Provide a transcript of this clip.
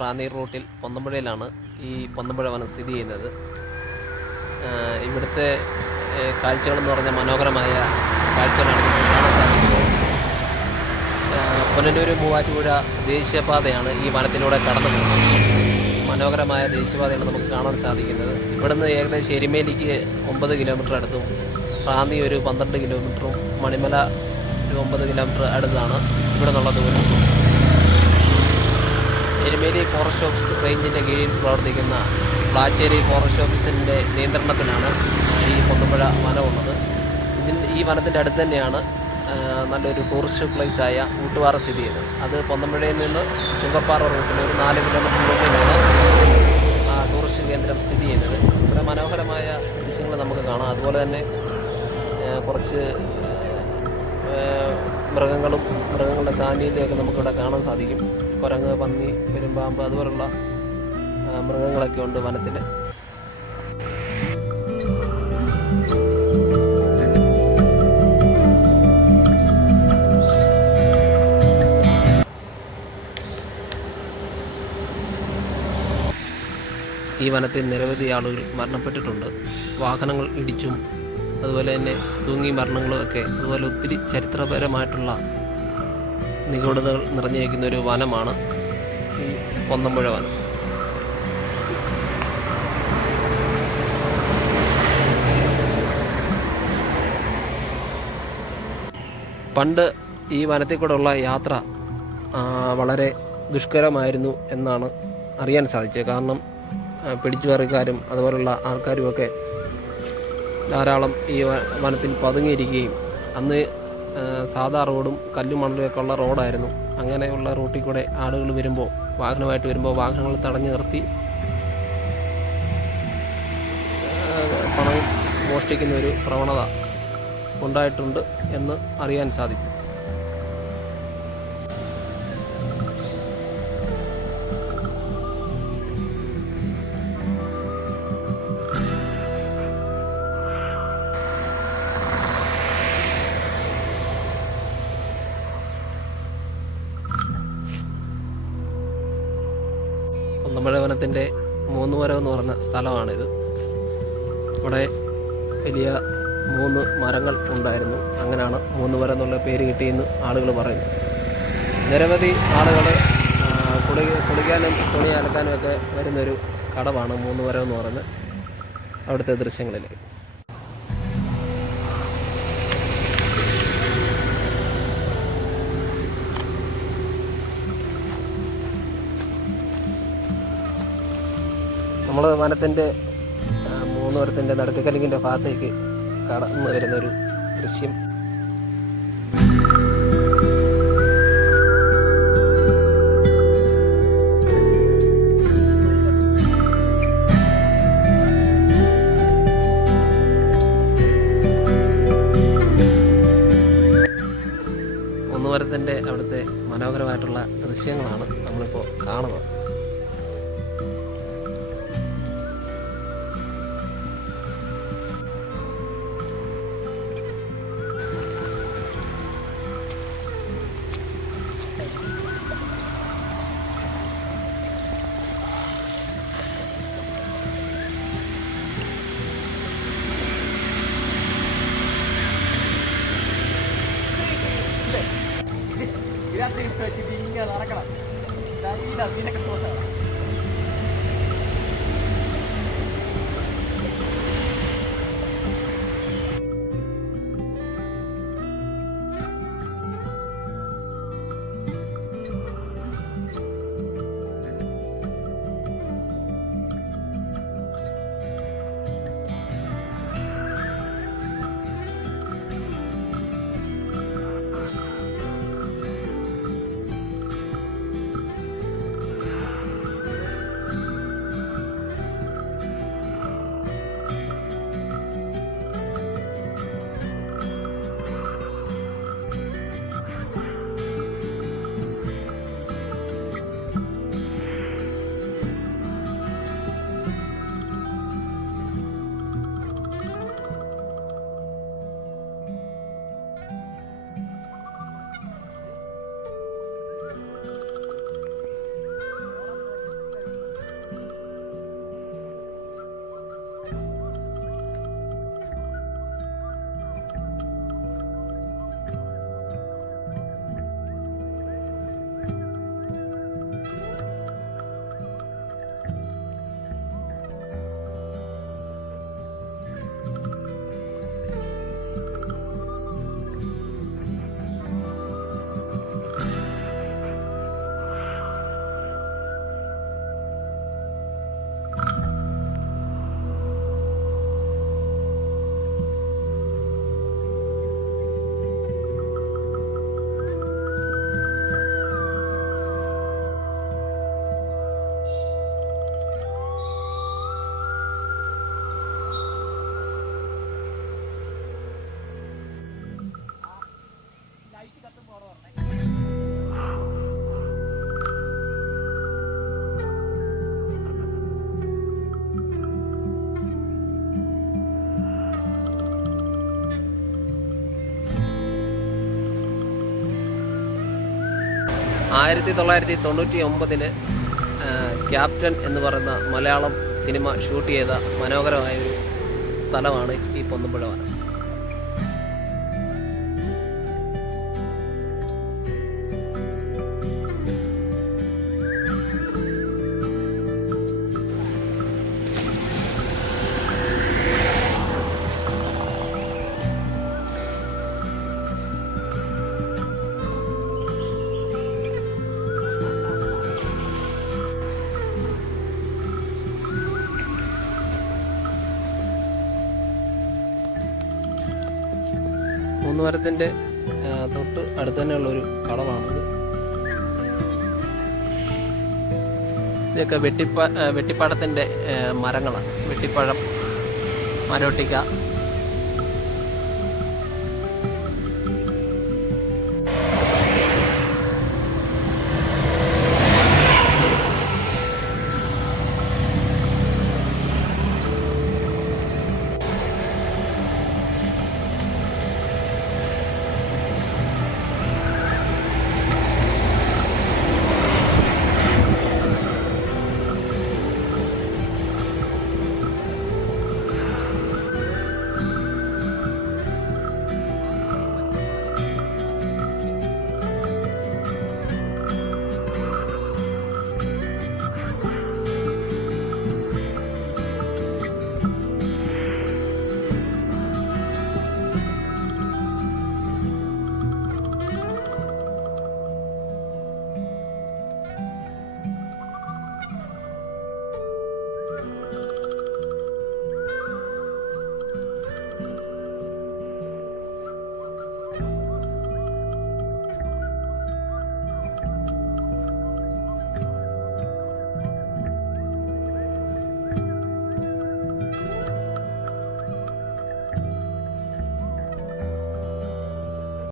റാന്നി റൂട്ടിൽ പൊന്നമ്പുഴയിലാണ് ഈ പൊന്നമ്പുഴ വനം സ്ഥിതി ചെയ്യുന്നത്. ഇവിടുത്തെ കാഴ്ചകളെന്ന് പറഞ്ഞാൽ മനോഹരമായ കാഴ്ചകളാണ് നമുക്ക് കാണാൻ സാധിക്കുന്നത്. പുനലൂർ മൂവാറ്റുപുഴ ദേശീയപാതയാണ് ഈ വനത്തിലൂടെ കടന്നു പോകുന്നത്. മനോഹരമായ ദേശീയപാതയാണ് നമുക്ക് കാണാൻ സാധിക്കുന്നത്. ഇവിടുന്ന് ഏകദേശം എരുമേലിക്ക് 9 കിലോമീറ്റർ അടുത്തും റാന്നി ഒരു 12 കിലോമീറ്ററും മണിമല ഒരു 9 കിലോമീറ്റർ അടുത്താണ് ഇവിടെ നിന്നുള്ള ദൂരം. എരുമേലി ഫോറസ്റ്റ് ഓഫീസ് റേഞ്ചിൻ്റെ കീഴിൽ പ്രവർത്തിക്കുന്ന പ്ലാച്ചേരി ഫോറസ്റ്റ് ഓഫീസിൻ്റെ നിയന്ത്രണത്തിലാണ് ഈ പൊന്നമ്പുഴ വനമുള്ളത്. ഈ വനത്തിൻ്റെ അടുത്ത് തന്നെയാണ് നല്ലൊരു ടൂറിസ്റ്റ് പ്ലേസായ ഊട്ടുപാറ സ്ഥിതി ചെയ്യുന്നത്. അത് പൊന്നമ്പുഴയിൽ നിന്ന് ചുങ്കപ്പാറ റൂട്ടിൽ ഒരു 4 കിലോമീറ്റർ റൂട്ടിലാണ് ടൂറിസ്റ്റ് കേന്ദ്രം സ്ഥിതി ചെയ്യുന്നത്. ഇവിടെ മനോഹരമായ ദൃശ്യങ്ങൾ നമുക്ക് കാണാം. അതുപോലെ തന്നെ കുറച്ച് മൃഗങ്ങളുടെ സാന്നിധ്യമൊക്കെ നമുക്കിവിടെ കാണാൻ സാധിക്കും. കുരങ്ങ്, പന്നി, പെരുമ്പാമ്പ് അതുപോലുള്ള മൃഗങ്ങളൊക്കെ ഉണ്ട് വനത്തിൽ. ഈ വനത്തിൽ നിരവധി ആളുകൾ മരണപ്പെട്ടിട്ടുണ്ട്. വാഹനങ്ങൾ ഇടിച്ചും അതുപോലെ തന്നെ തൂങ്ങി മരണങ്ങളുമൊക്കെ. അതുപോലെ ഒത്തിരി ചരിത്രപരമായിട്ടുള്ള നിഗൂഢതകൾ നിറഞ്ഞിരിക്കുന്ന ഒരു വനമാണ് ഈ പൊന്നമ്പുഴ വനം. പണ്ട് ഈ വനത്തിൽ കൂടെയുള്ള യാത്ര വളരെ ദുഷ്കരമായിരുന്നു എന്നാണ് അറിയാൻ സാധിച്ചത്. കാരണം പിടിച്ചുപറിക്കാരും അതുപോലുള്ള ആൾക്കാരുമൊക്കെ ധാരാളം ഈ വനത്തിൽ പതുങ്ങിയിരിക്കുകയും അന്ന് സാധാ റോഡും കല്ലും മണലുമൊക്കെ ഉള്ള റോഡായിരുന്നു. അങ്ങനെയുള്ള റൂട്ടിൽ കൂടെ ആളുകൾ വരുമ്പോൾ, വാഹനമായിട്ട് വരുമ്പോൾ വാഹനങ്ങൾ തടഞ്ഞു നിർത്തി പണം മോഷ്ടിക്കുന്ന ഒരു പ്രവണത ഉണ്ടായിട്ടുണ്ട് എന്ന് അറിയാൻ സാധിക്കും. പൊന്നമ്പുഴ വനത്തിൻ്റെ 3 മരം എന്ന് പറഞ്ഞ സ്ഥലമാണിത്. ഇവിടെ വലിയ 3 മരങ്ങൾ ഉണ്ടായിരുന്നു. അങ്ങനെയാണ് 3 മരം എന്നുള്ള പേര് കിട്ടിയെന്ന് ആളുകൾ പറയുന്നു. നിരവധി ആളുകൾ കുളിക്കാനും തുണി അലക്കാനും ഒക്കെ വരുന്നൊരു കടവാണ് 3 മരം എന്ന് പറയുന്നത്. അവിടുത്തെ ദൃശ്യങ്ങളിൽ നമ്മൾ വനത്തിൻ്റെ 3 മരത്തിൻ്റെ നടുക്കലിങ്ങിൻ്റെ ഭാഗത്തേക്ക് കടന്നു വരുന്നൊരു ദൃശ്യം. മരത്തിൻ്റെ അവിടുത്തെ മനോഹരമായിട്ടുള്ള ദൃശ്യങ്ങളാണ് നമ്മളിപ്പോൾ കാണുന്നത്. നടക്കണം ഇതിനൊക്കെ തോന്നാണ്. 1999 ക്യാപ്റ്റൻ എന്ന് പറയുന്ന മലയാളം സിനിമ ഷൂട്ട് ചെയ്ത മനോഹരമായൊരു സ്ഥലമാണ് ഈ പൊന്നമ്പുഴ വനം. മൂന്നുമരത്തിൻ്റെ തൊട്ട് അടുത്ത് തന്നെയുള്ളൊരു കടവാണിത്. ഇതൊക്കെ വെട്ടിപ്പാടത്തിൻ്റെ മരങ്ങളാണ്. വെട്ടിപ്പഴം, മരോട്ടിക്ക,